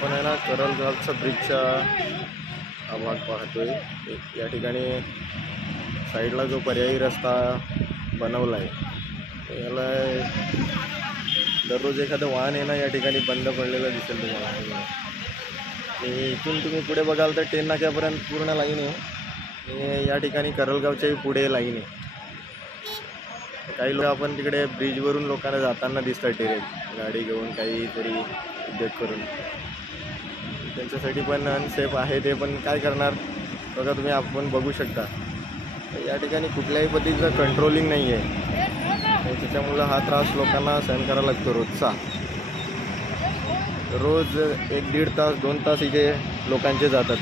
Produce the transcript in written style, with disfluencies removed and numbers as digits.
आपण आहे ना करलगावचा ब्रिजचा हा भाग पाहतोय। या ठिकाणी साईडला जो पर्यायी रस्ता बनवला आहे याला दररोज एखादं वाहन आहे ना या ठिकाणी बंद पडलेलं दिसेल तुम्हाला। आणि इथून तुम्ही पुढे बघाल तर ट्रेन नाक्यापर्यंत पूर्ण लाईन आहे आणि या ठिकाणी करलगावच्याही पुढे लाईन आहे। काही लोक आपण तिकडे ब्रिजवरून लोकांना जाताना दिसतात डायरेक्ट गाडी घेऊन काहीतरी उद्योग करून, त्यांच्यासाठी पण अनसेफ आहे ते, पण काय करणार बघा तुम्ही, आपण बघू शकता या ठिकाणी कुठल्याही पद्धतीचं कंट्रोलिंग नाही आहे। त्याच्यामुळं हा त्रास लोकांना सहन करावा लागतो रोजचा। रोज 1-1.5 तास 2 तास इथे लोकांचे जातात।